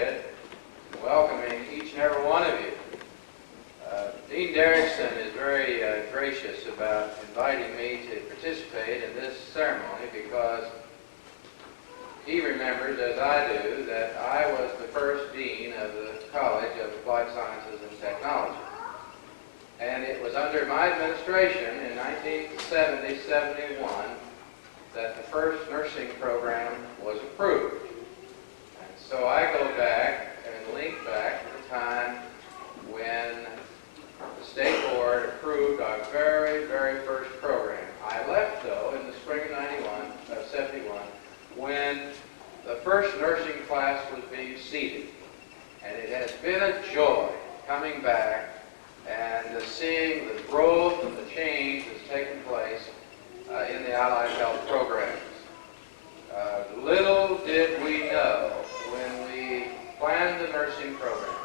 Morehead, welcoming each and every one of you. Dean Derrickson is very gracious about inviting me to participate in this ceremony because he remembers, as I do, that I was the first dean of the College of Applied Sciences and Technology. And it was under my administration in 1970-71 that the first nursing program was approved. And so I go back and link back to the time when the state board approved our very, very first program. I left, though, in the spring of 71, when the first nursing class was being seated. And it has been a joy coming back and seeing the growth and the change that's taken place in the allied health programs. Little did we know when we planned the nursing program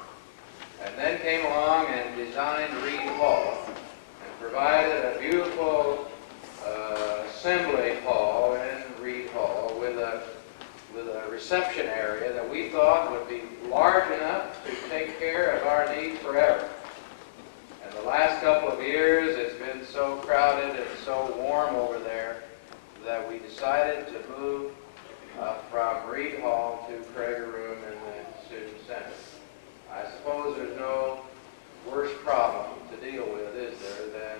and then came along and designed Reed Hall and provided a beautiful assembly hall in Reed Hall with a reception area that we thought would be large enough to take care of our needs forever. And the last couple of years, it's been so crowded and so warm over there that we decided to move from Reed Hall to Prager Room in the Student Center. I suppose there's no worse problem to deal with, is there, than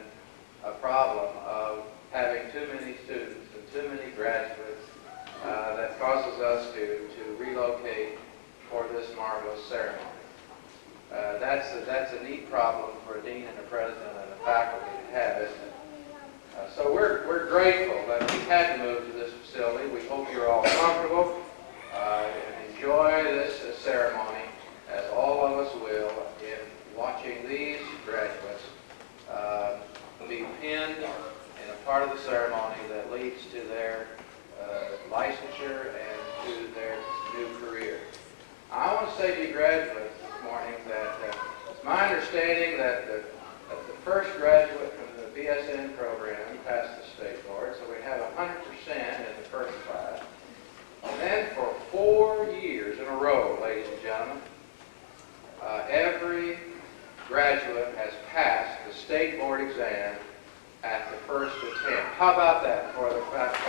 a problem of having too many students and too many graduates that causes us to relocate for this marvelous ceremony. That's a neat problem for a dean and a president and a faculty to have, isn't it? So we're grateful that we had to move to this facility. We hope you're all comfortable and enjoy this ceremony, as all of us will, in watching these graduates be pinned in a part of the ceremony that leads to their licensure and to their new career. I want to say to you graduates this morning that it's my understanding that the first graduate from the BSN program passed the state board, so we have 100% in the first class. And then for 4 years in a row, ladies and gentlemen, every graduate has passed the state board exam at the first attempt. How about that for the faculty?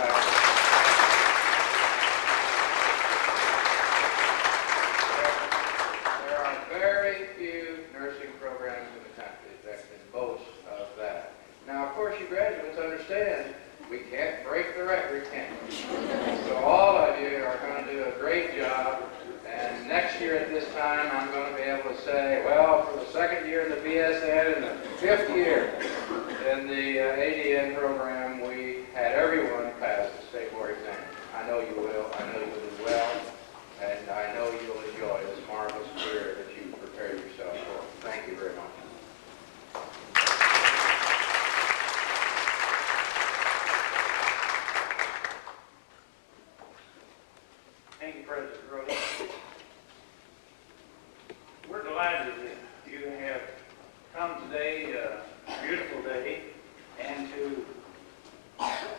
There are very few nursing programs in the country that can boast of that. Now, of course, you graduates understand we can't break the record, can we? So all of you are going to do a great job. And next year at this time, I'm going to be able to say, well, for the second year in the BSN and the 5th year in the ADN program, we had everyone pass the state board exam. I know you will. I know you will do well. And I know you'll enjoy this marvelous career that you've prepared yourself for. Thank you very much. Thank you, President Brody. We're delighted that you have come today, a beautiful day, and to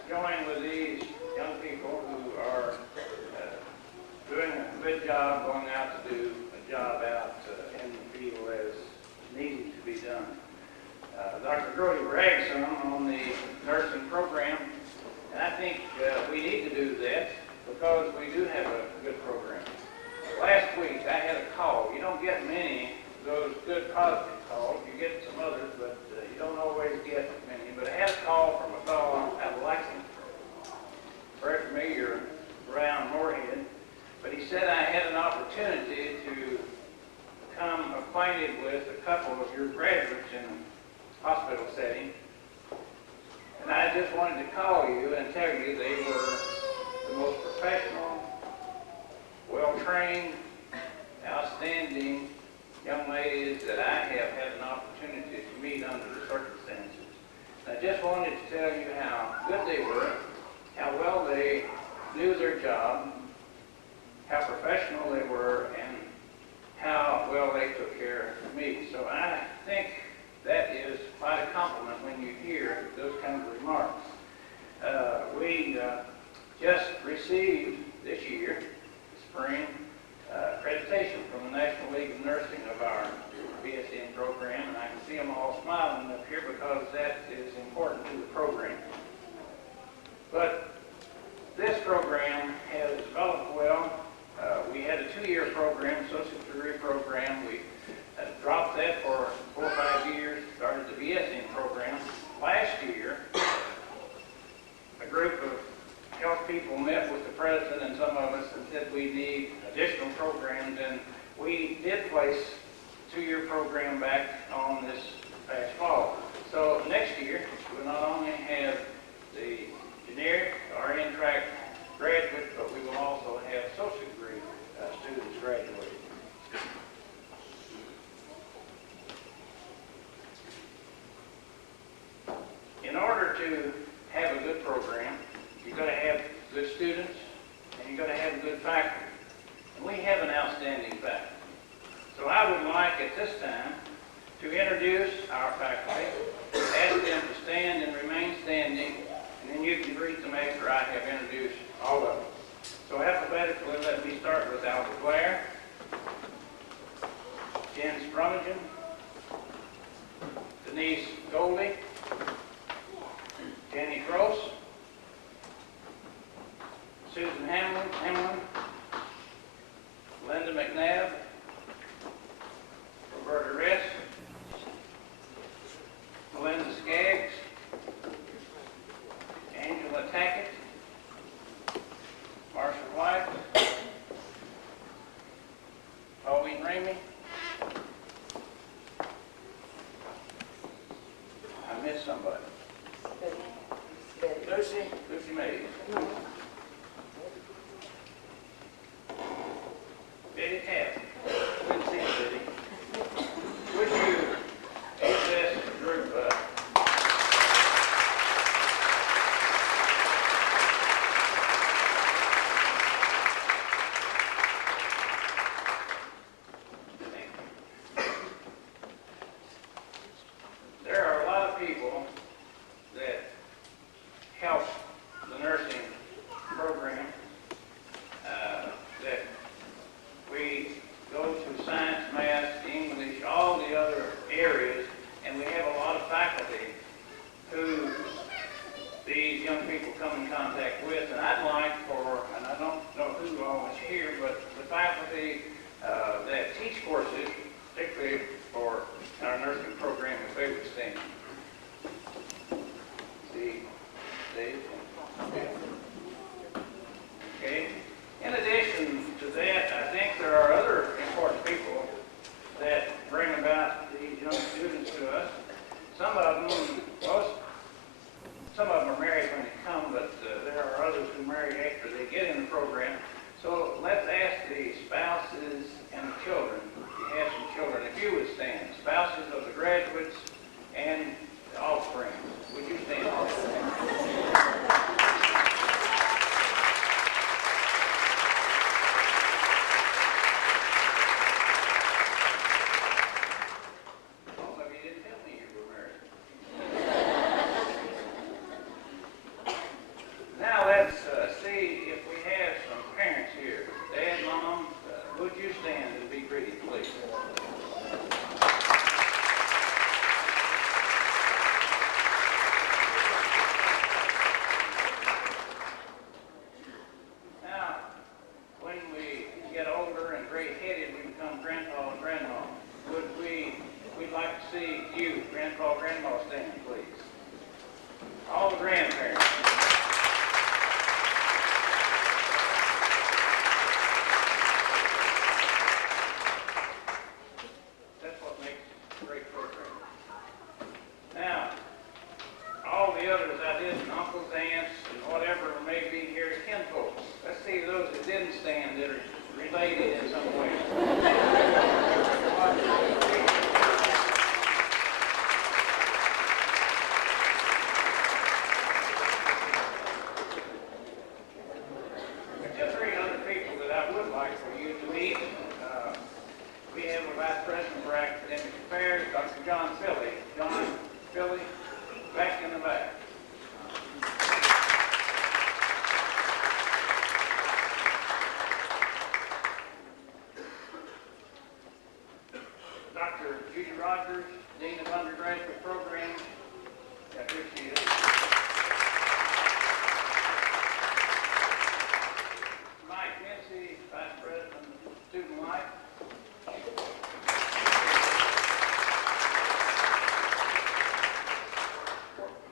join with these young people who are doing a good job, going out to do a job out in the field as needed to be done. Dr. Brody bragged some on the nursing program, and I think we need to do that because we do have a good program. Last week I had a call. You don't get many of those good positive calls. You get some others, but you don't always get many. But I had a call from a fellow out of Lexington, very familiar around Morehead. But he said I had an opportunity to become acquainted with a couple of your graduates in a hospital setting. And I just wanted to call you and tell you they were the most professional, well-trained, outstanding young ladies that I have had an opportunity to meet under the circumstances. And I just wanted to tell you how good they were, how well they knew their job, how professional they were, and how well they took care of me. So I think that is quite a compliment when you hear those kinds of remarks. We just received this year, spring, accreditation from of nursing of our BSN program, and I can see them all smiling up here because that is important to the program. But this program has developed well. We had a 2-year program, associate degree program. We dropped that for 4 or 5 years, started the BSN program. Last year, a group of health people met with the president and some of us and said we need additional programs, and we did place a 2-year program back on this past fall. So next year, we'll not only have the generic RN track graduates, but we will also have associate degree students graduating. In order to have a good program, you've got to have good students, and you've got to have a good faculty. And we have an outstanding faculty. So I would like at this time to introduce our faculty, ask them to stand and remain standing, and then you can greet them after I have introduced all of them. So alphabetically, let me start with Albert Blair, Jen Sprummagen, Denise Goldie, Jenny Gross, Susan Hamlin, Linda McNabb, Roberta Ress, Melinda Skaggs, Angela Tackett, Marshall White, Pauline Ramey. I missed somebody. Lucy Mays. Betty Tapp. Good to see you, Betty. Would you address the group? There are a lot of people that help the nursing program, that we go to science, math, English, all the other areas, and we have a lot of faculty who these young people come in contact with. And I'd like for, and I don't know who all is here, but the faculty that teach courses, particularly for our nursing program, if they would stand. Okay. In addition to that, I think there are other important people that bring about these young students to us. Some of them are married when they come, but there are others who marry after they get in the program. So let's ask the spouses and the children. If you have some children, if you would stand, spouses of the graduates and the offspring. Would you stand? Judy Rogers, Dean of Undergraduate Programs. Yeah, here she is. Mike Mincy, Vice President of Student Life.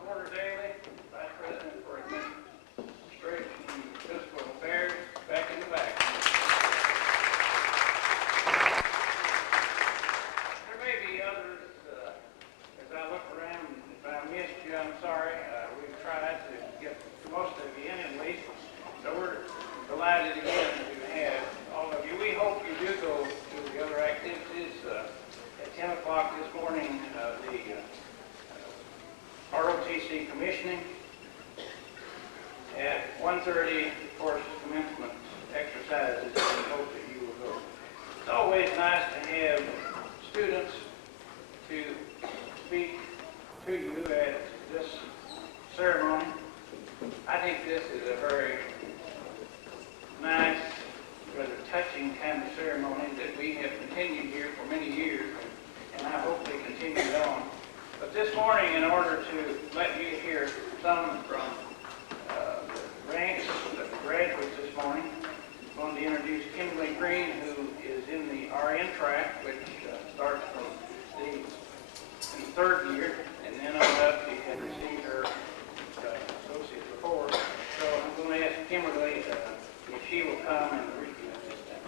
Porter Daly, Vice President for Administration and Fiscal Affairs, back in the back. There may be others, as I look around, if I missed you, I'm sorry. We've tried to get most of you in at least. So we're delighted again to have all of you. We hope you do go to the other activities. At 10 o'clock this morning, the ROTC commissioning. At 1:30, of course, commencement exercises, and we hope that you will go. It's always nice to have students to speak to you at this ceremony. I think this is a very nice, rather touching kind of ceremony that we have continued here for many years, and I hope they continue on. But this morning, in order to let you hear some from the ranks of the graduates this morning, I'm going to introduce Kimberly Green, who is in the RN track, which starts from the third year, and then on up she had received her associate's before. So I'm going to ask Kimberly if she will come and read you this thing.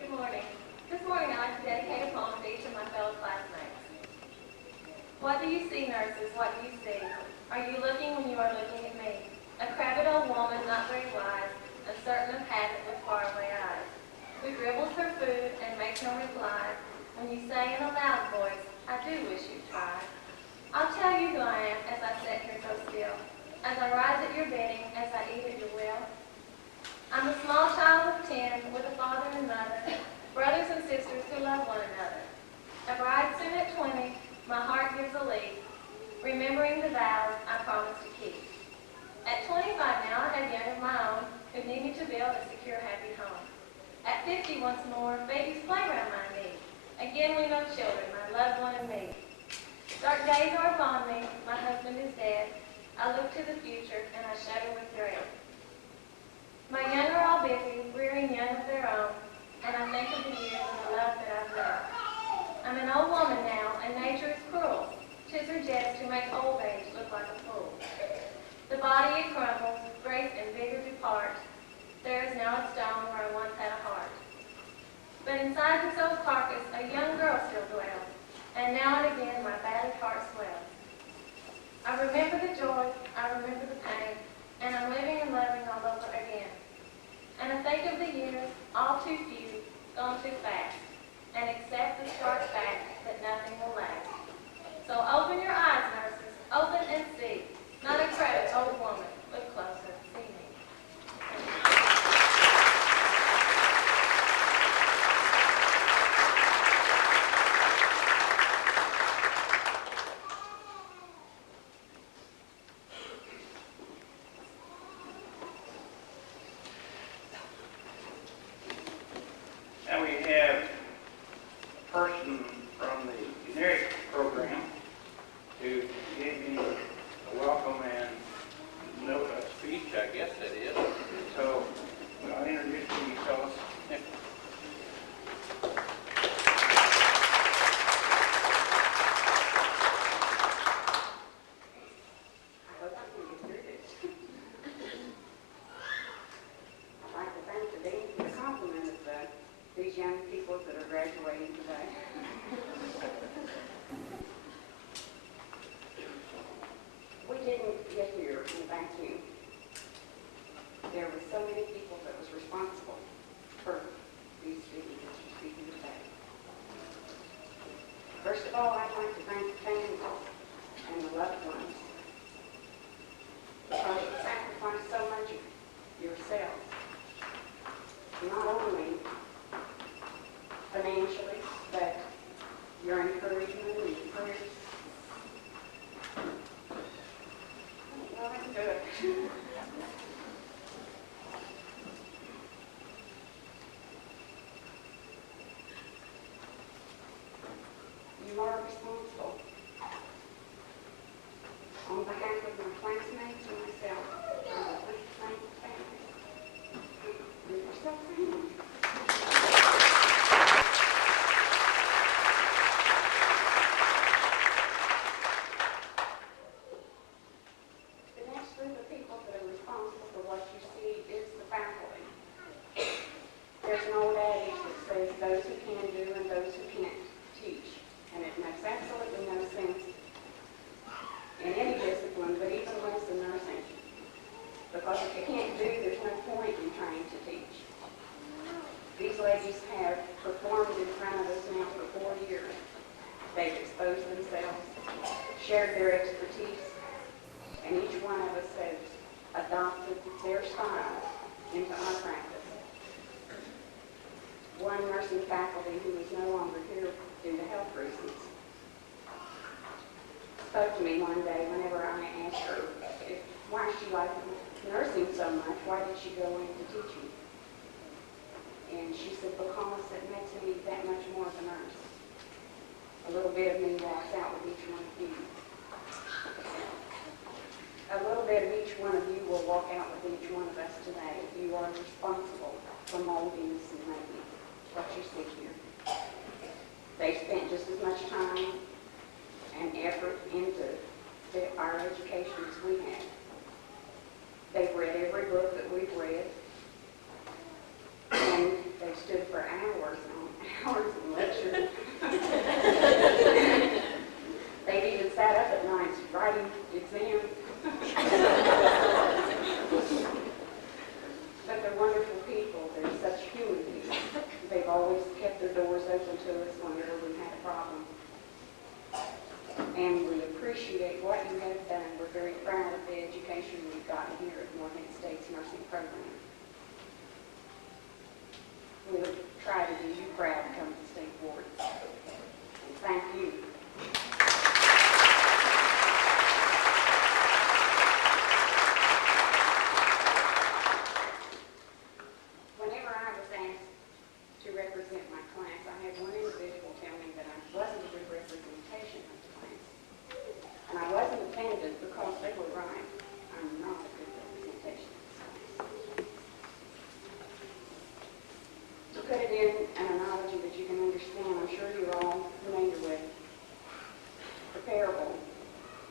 Good morning. This morning I'd like to dedicate a poem to each of my fellow classmates. What do you see, nurses? What do you see? Are you looking when you are looking at me? A crabbed old woman, not very wise, uncertain of habit with faraway eyes, who dribbles her food and makes no reply when you say in a loud voice, I do wish you'd try. I'll tell you who I am as I sit here so still, as I rise at your bidding, as I eat at your will. I'm a small child of 10 with a father and mother, brothers and sisters who love one another. A bride soon at 20, my heart gives a leap, remembering the vows I promised to keep. At 25 now, I have young of my own who need me to build a secure, happy home. At 50 once more, babies play around my knee. Again we know children, my loved one and me. Dark days are upon me, my husband is dead. I look to the future and I shudder with dread. My young are all busy, rearing young of their own, and I think of the years and the love that I've known. I'm an old woman now, and nature is cruel. 'Tis her jest to make old age look like a fool. The body it crumbles, grace and vigor depart. There is now a stone where I once had a heart. But inside this old carcass, a young girl still dwells, and now and again my battered heart swells. I remember the joy, I remember the pain, and I'm living and loving all over again. And I think of the years, all too few, gone too fast, and accept the stark fact that nothing will last. So open your eyes, nurses, open and see. Not a credit, old woman, look closer, see me. Now we have a person from the generic program who gave me a welcome and note of speech, I guess that is. So I'll introduce you, fellas. I'd like to thank the Dean for the compliment of these young people that are graduating today. We didn't get here in a vacuum. There were so many people that was responsible for these students that you're speaking today. First of all, I'd like to thank the families and the loved ones because you sacrificed so much of yourselves. Not only financially, but your encouragement and your prayers. Well, I'm good. Because if you can't do, there's no point in trying to teach. These ladies have performed in front of us now for 4 years. They've exposed themselves, shared their expertise, and each one of us has adopted their style into our practice. One nursing faculty who is no longer here due to health reasons spoke to me one day whenever I asked her why she liked nursing so much, why did she go into teaching? And she said, because it makes me that much more of a nurse. A little bit of me walks out with each one of you. A little bit of each one of you will walk out with each one of us today. You are responsible for molding us and making what you see here. They spent just as much time and effort into our education as we have. They've read every book that we've read, and they've stood for hours and hours and lectured. They've even sat up at night writing exams. But they're wonderful people. They're such human people. They've always kept their doors open to us whenever we've had a problem. And we appreciate what you have done. We're very proud of the education we've gotten here at Morehead State's nursing program. We'll try to do you proud come to state board. And thank you. Whenever I was asked to represent my class, I had one individual tell me that I wasn't a good representation of the class. And I wasn't offended because they were right. I'm not a good representation of this class. To put it in an analogy that you can understand, I'm sure you're all familiar with the parable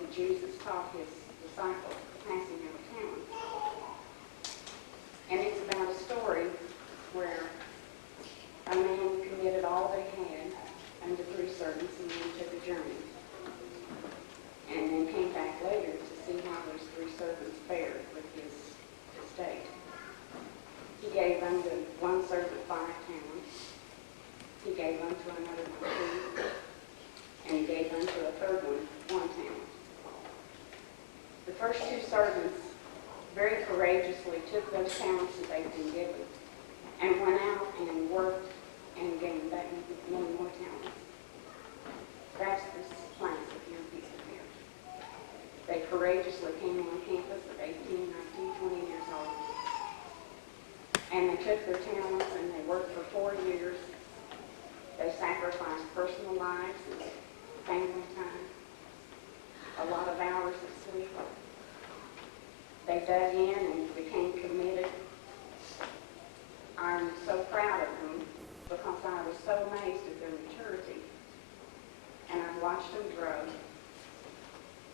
that Jesus taught his disciples, the passing of the talents. And it's about a story where a man committed all they had unto 3 servants and then took a journey. And then came back later to see how those 3 servants fared with his estate. He gave unto one servant 5 talents. He gave unto another 1 2. And he gave unto a third one 1 talent. The first 2 servants very courageously took those talents that they'd been given and went out and worked and gained back many more talents. That's this class of young people here. They courageously came on campus at 18, 19, 20 years old. And they took their talents and they worked for 4 years. They sacrificed personal lives and family time, a lot of hours of sleep. They dug in and became committed. I'm so proud of them because I was so amazed at their maturity. And I've watched them grow.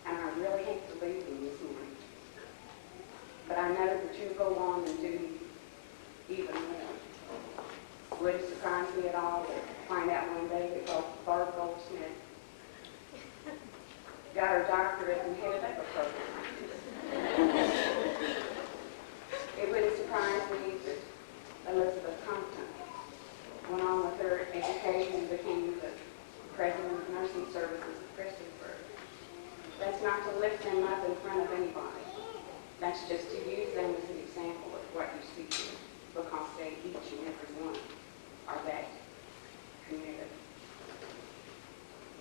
And I really hate to leave them this morning. But I know that you'll go on and do even more. Would it surprise me at all to find out one day that Barb Goldsmith got her doctorate and headed up a program? It wouldn't surprise me that Elizabeth Compton went on with her education and became the president of nursing services at Christiansburg. That's not to lift them up in front of anybody. That's just to use them as an example of what you see here, because they, each and every one, are that committed.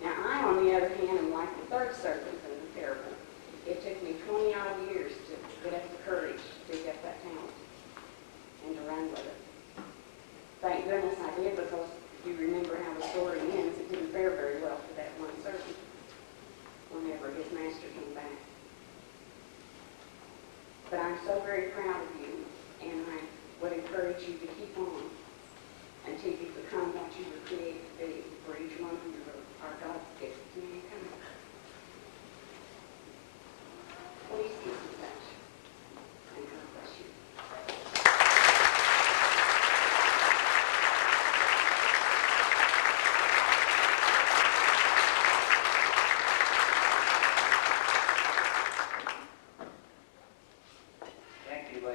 Now, I, on the other hand, am like the third servant in the parable. It took me 20-odd years to get up the courage to get that talent and to run with it. Thank goodness I did, because if you remember how the story ends, it didn't fare very well for that one servant whenever his master came back. But I'm so very proud of you, and I would encourage you to keep on until you become what you were created to be for each one of you are God's gift to mankind. Please keep in touch, and God bless you. Thank you,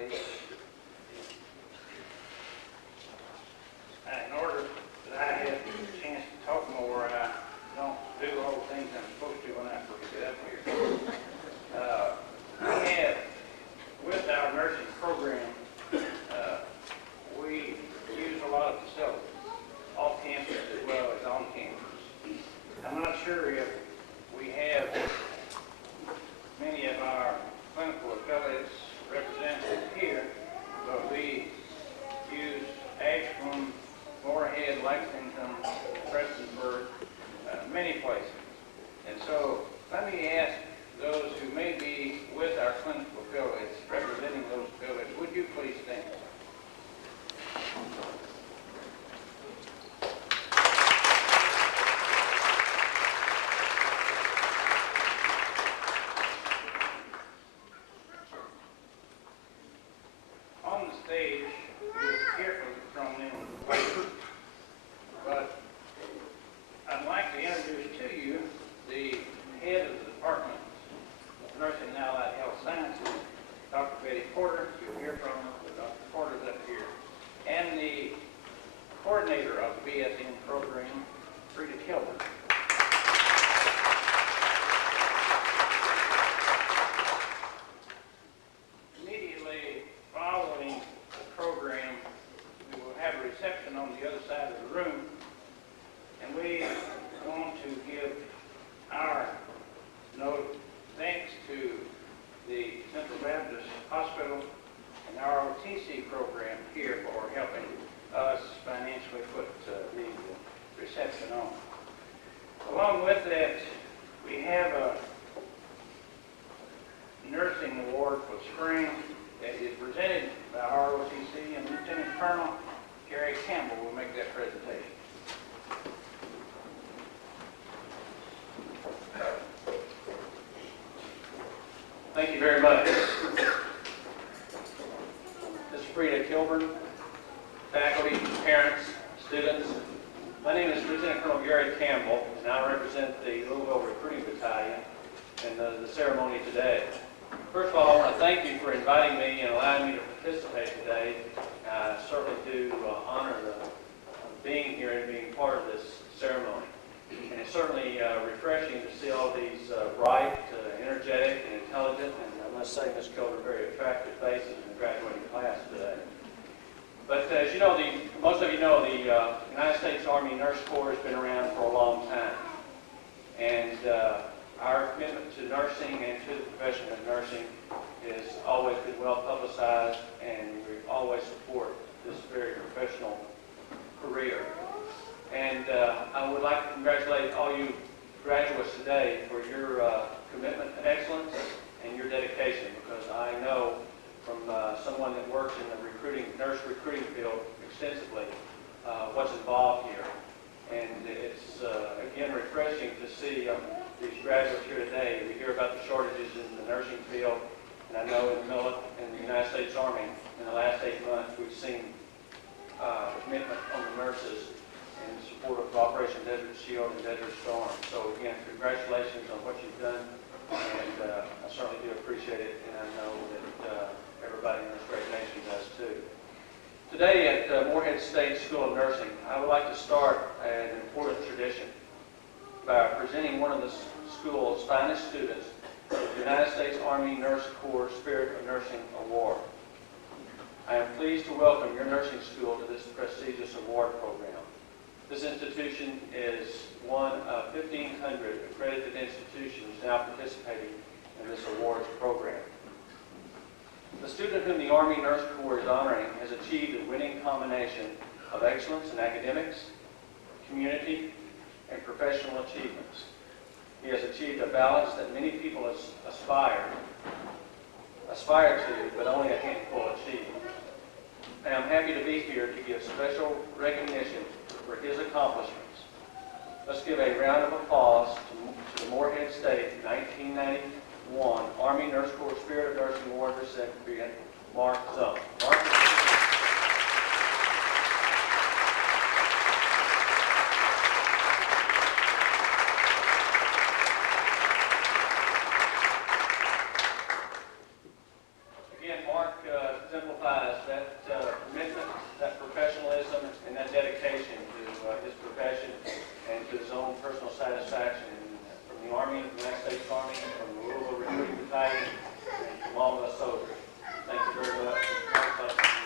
Porter, you'll hear from Dr. Porter's up here, and the coordinator of the BSN program, Frida Kilburn. Immediately following the program, we will have a reception on the other side of the room, and we want to give our note thanks to the Central Baptist Hospital and our ROTC program here for helping us financially put the reception on. Along with that, we have a nursing award for spring that is presented by ROTC, and Lieutenant Colonel Gary Campbell will make that presentation. Thank you very much. This is Frida Kilburn, faculty, parents, students. My name is Lieutenant Colonel Gary Campbell, and I represent the Louisville Recruiting Battalion in the ceremony today. First of all, I want to thank you for inviting me and allowing me to participate today. I certainly do honor being here and being part of this ceremony. And it's certainly refreshing to see all these bright, energetic, and intelligent, and I must say, Ms. Kilburn, very attractive faces in the graduating class today. But as you know, most of you know, the United States Army Nurse Corps has been around for a long time. And our commitment to nursing and to the profession of nursing has always been well publicized, and we always support this very professional career. And I would like to congratulate all you graduates today for your commitment to excellence and your dedication, because I know from someone that works in the nurse recruiting field extensively what's involved here. And it's, again, refreshing to see these graduates here today. We hear about the shortages in the nursing field, and I know in the United States Army, in the last 8 months, we've seen commitment on the nurses in support of Operation Desert Shield and Desert Storm. So again, congratulations on what you've done, and I certainly do appreciate it, and I know that everybody in this great nation does too. Today at Morehead State School of Nursing, I would like to start an important tradition by presenting one of the school's finest students the United States Army Nurse Corps Spirit of Nursing Award. I am pleased to welcome your nursing school to this prestigious award program. This institution is one of 1,500 accredited institutions now participating in this awards program. The student whom the Army Nurse Corps is honoring has achieved a winning combination of excellence in academics, community, and professional achievements. He has achieved a balance that many people aspire to, but only a handful achieve. And I'm happy to be here to give special recognition for his accomplishments. Let's give a round of applause to the Morehead State 1991 Army Nurse Corps Spirit of Nursing Award recipient, Mark Zump. Mark. Exemplifies that commitment, that professionalism, and that dedication to his profession and to his own personal satisfaction from the Army, the United States Army, from the Louisville Recruiting Battalion, and from all of us soldiers. Thank you very much.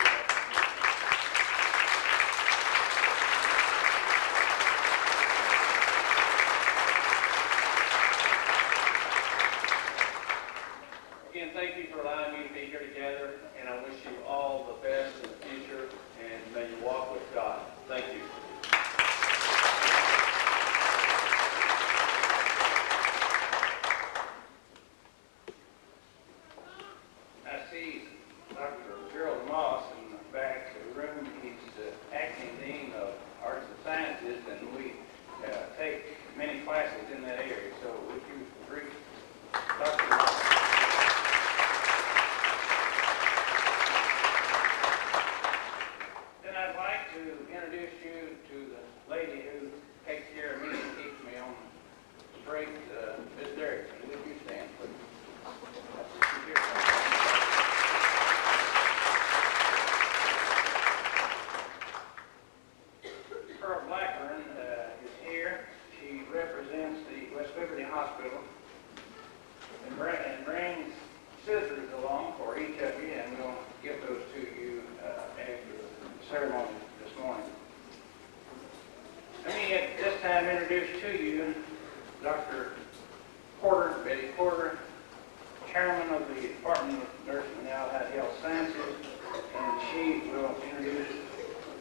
want to introduce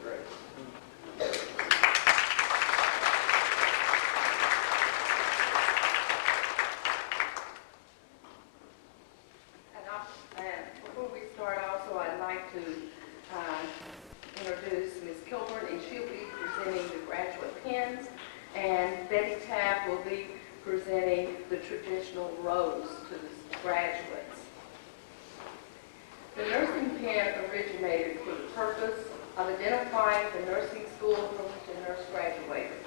Grace. And before we start, also, I'd like to introduce Ms. Kilburn, and she'll be presenting the graduate pins, and Betty Tapp will be presenting the traditional rose to the graduates. The nursing pin originated for the purpose of identifying the nursing school from which a nurse graduated.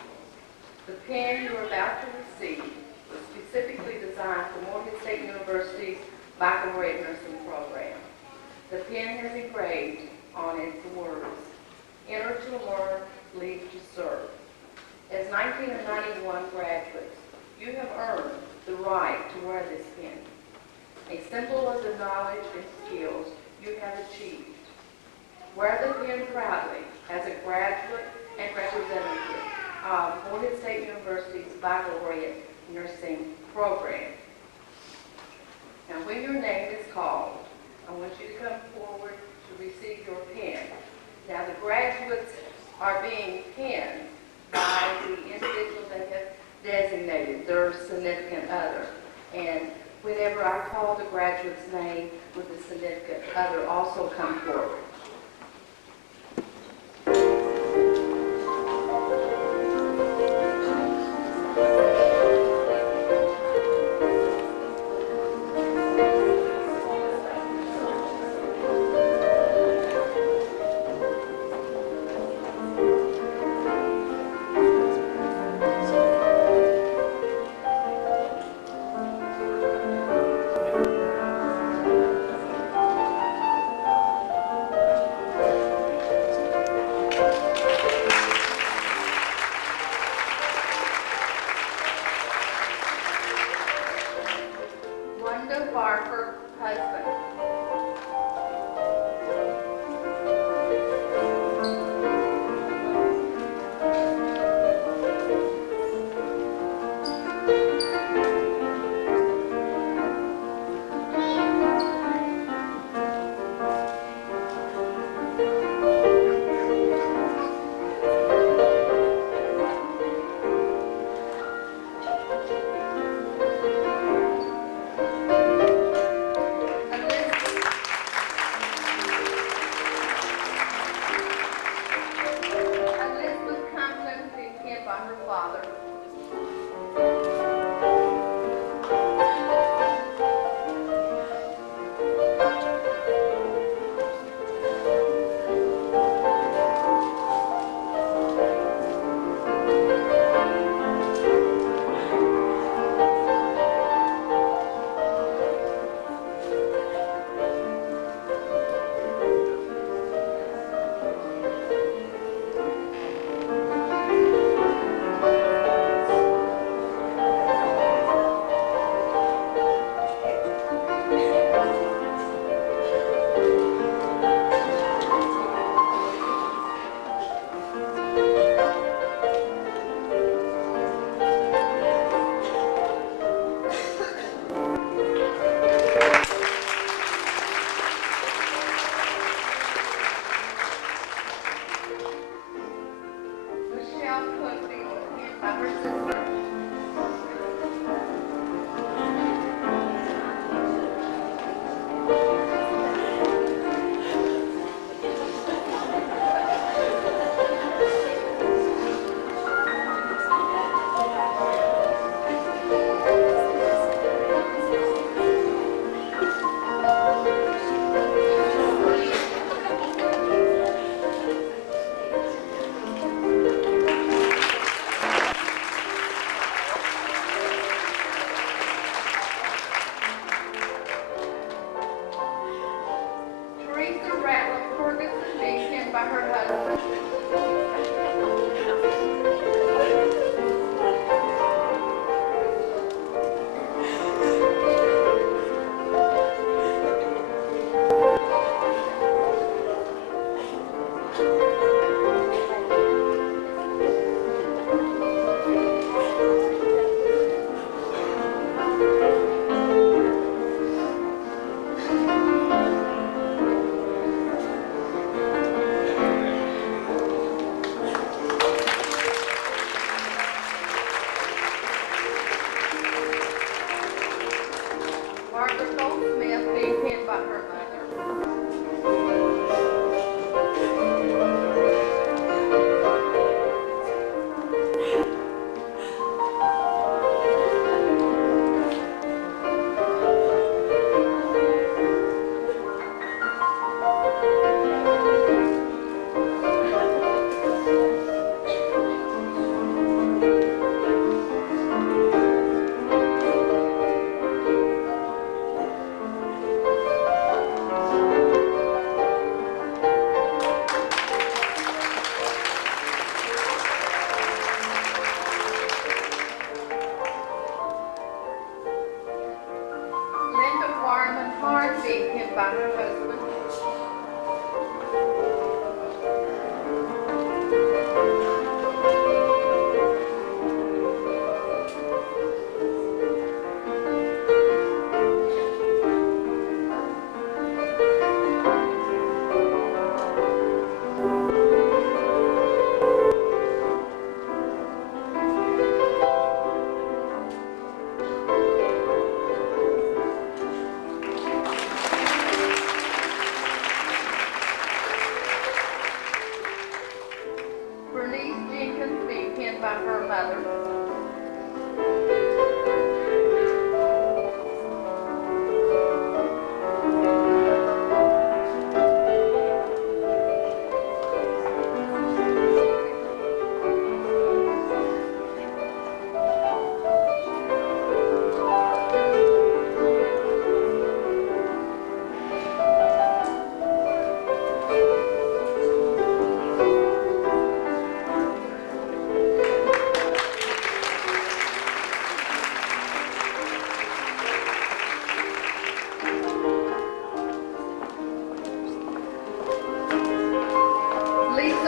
The pin you are about to receive was specifically designed for Morehead State University's baccalaureate nursing program. The pin has engraved on it the words, "Enter to learn, leave to serve." As 1991 graduates, you have earned the right to wear this pin, a symbol of the knowledge and skills you have achieved. Wear the pin proudly as a graduate and representative of Morehead State University's baccalaureate nursing program. Now, when your name is called, I want you to come forward to receive your pin. Now, the graduates are being pinned by the individual that have designated their significant other. And whenever I call the graduate's name with the significant other, also come forward.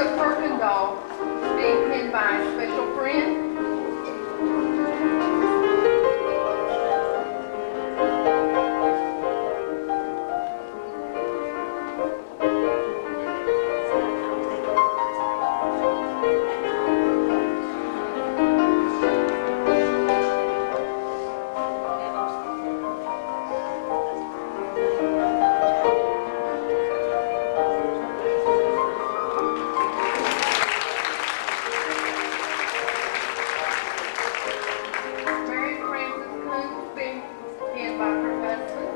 Teresa Kirkendall being pinned by a special friend. Mary Frances Coons being pinned by her husband.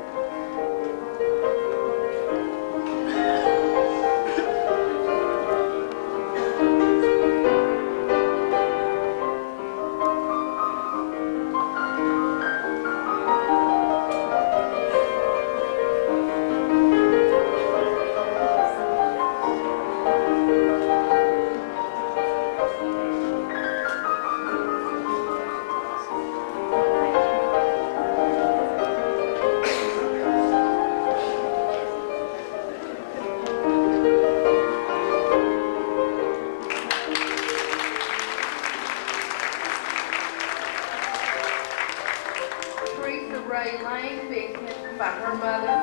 Teresa Ray Lane being pinned by her mother.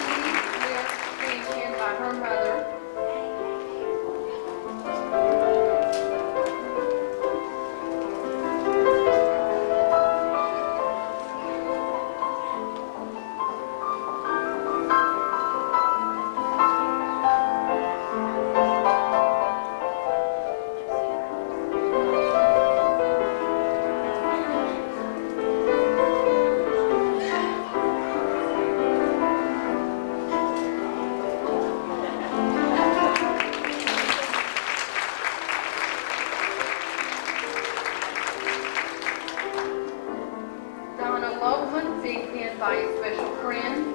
Denise Smith being pinned by her mother. Donna Lopeman being pinned by a special friend.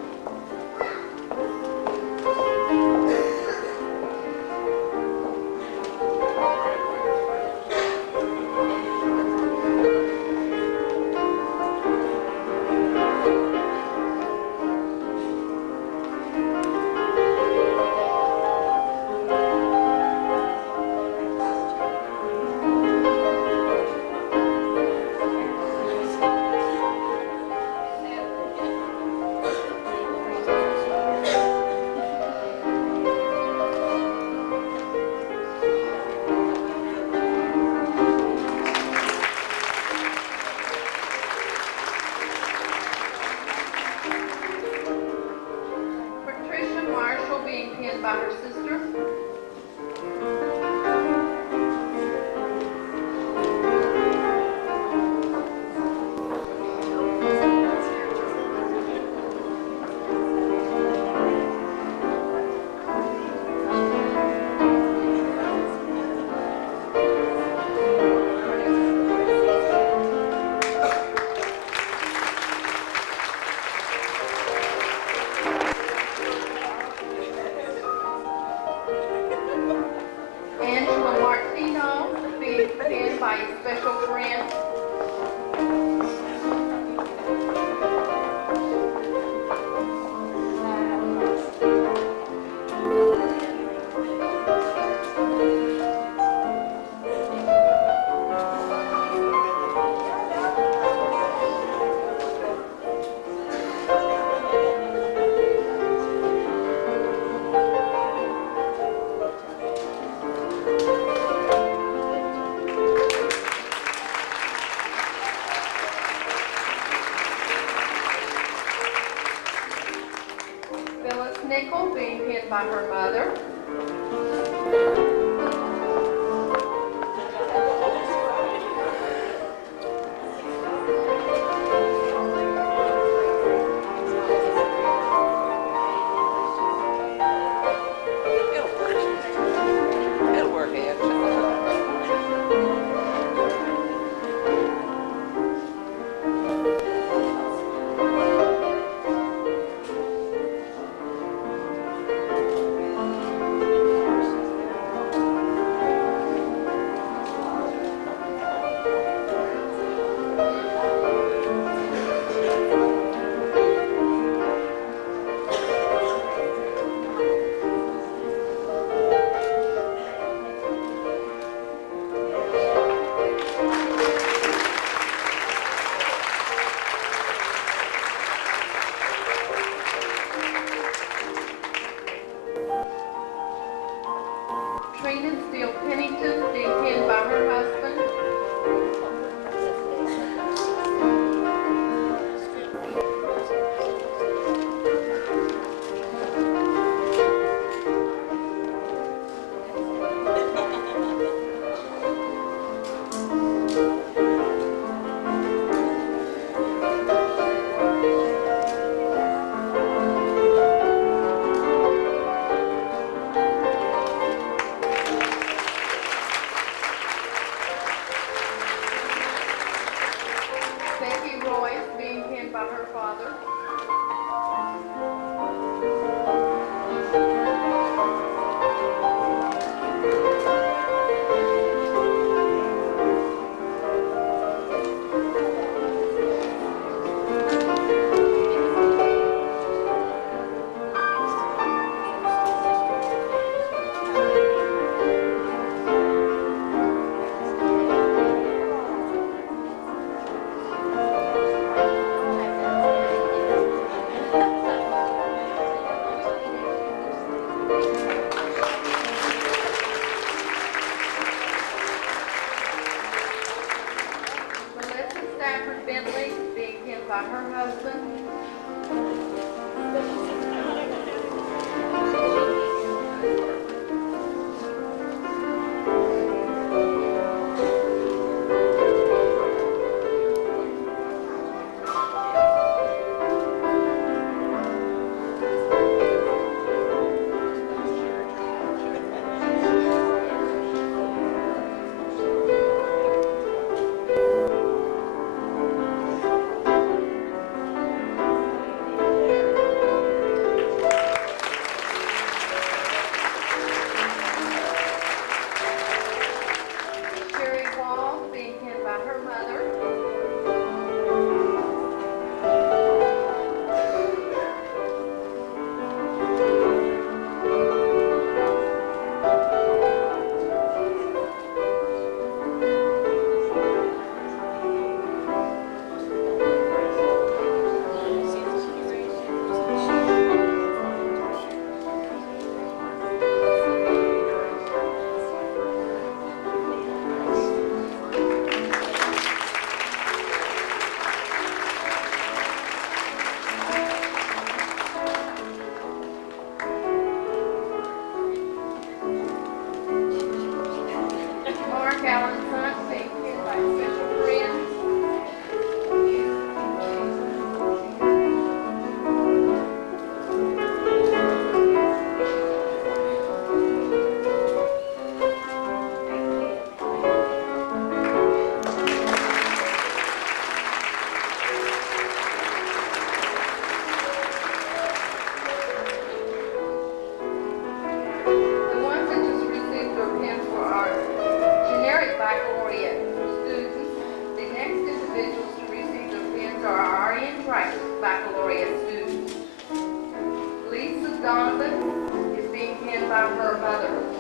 Patricia Marshall being pinned by her sister. Angela Martino being pinned by a special friend. Phyllis Nickel being pinned by her mother. by her father. By her husband. Baccalaureate students. Lisa Donovan is being penned by her mother.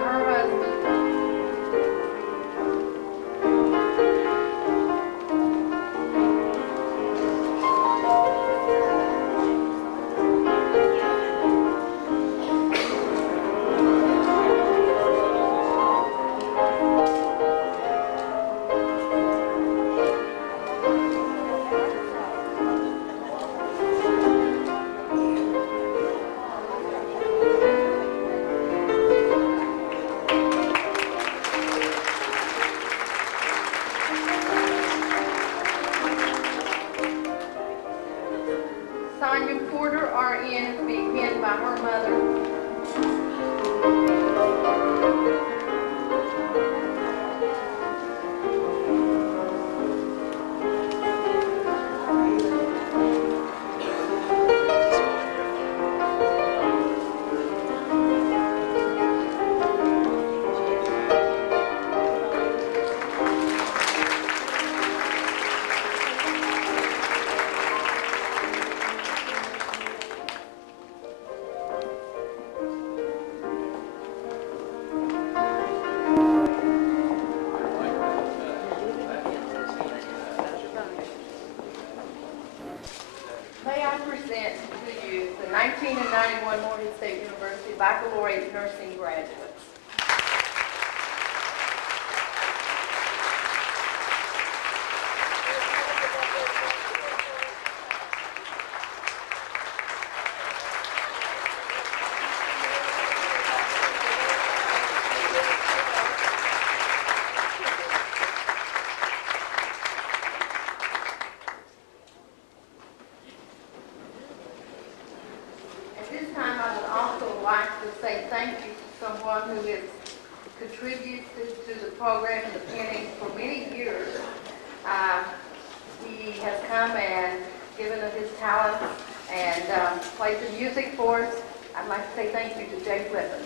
by her husband. Sonia Porter, RN, is being pinned by her mother. May I present to you the 1991 Morehead State University Baccalaureate Nursing graduates. At this time, I would also like to say thank you to someone who has contributed to the program and the penning for many years. He has come and given us his talent and played the music for us. I'd like to say thank you to Jay Lopeman.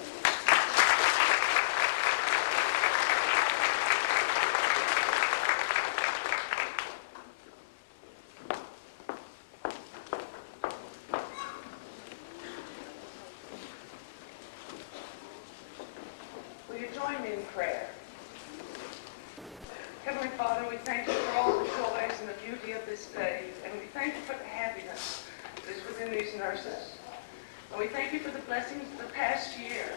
Will you join me in prayer? Heavenly Father, we thank you for all the joys and the beauty of this day, and we thank you for the happiness that is within these nurses. And we thank you for the blessings of the past year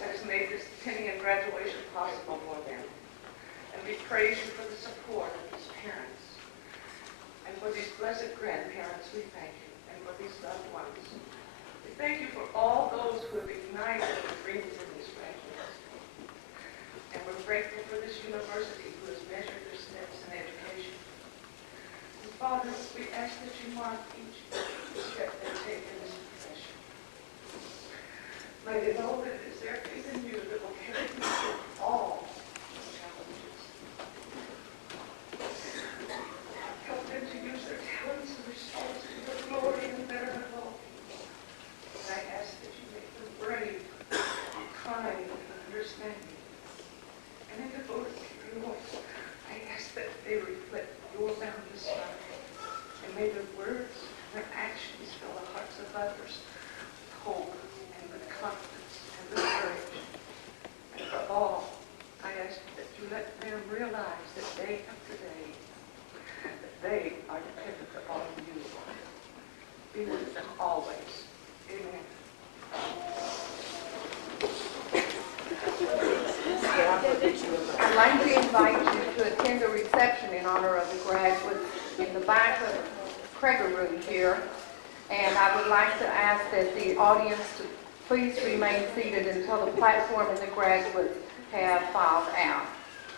that has made this pinning and graduation possible for them. And we praise you for the support of these parents. And for these blessed grandparents, we thank you. And for these loved ones. We thank you for all those who have ignited the dreams of these graduates. And we're grateful for this university who has measured their steps in education. And Father, we ask that you mark each step they take in this profession. May they know that it is their faith in you that will carry them through all challenges. Help them to use their talents and resources for the glory and the betterment of all people. And I ask that you make them brave, kind, and understanding. And in devoted to your Lord, I ask that they reflect your boundless love. And may their words and their actions fill the hearts of others with hope and with confidence and with courage. And above all, I ask that you let them realize that day after day, that they are dependent upon you. Be with them always. Amen. I'd like to invite you to attend the reception in honor of the graduates in the back of the Kreger room here. And I would like to ask that the audience to please remain seated until the platform and the graduates have filed out.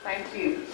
Thank you.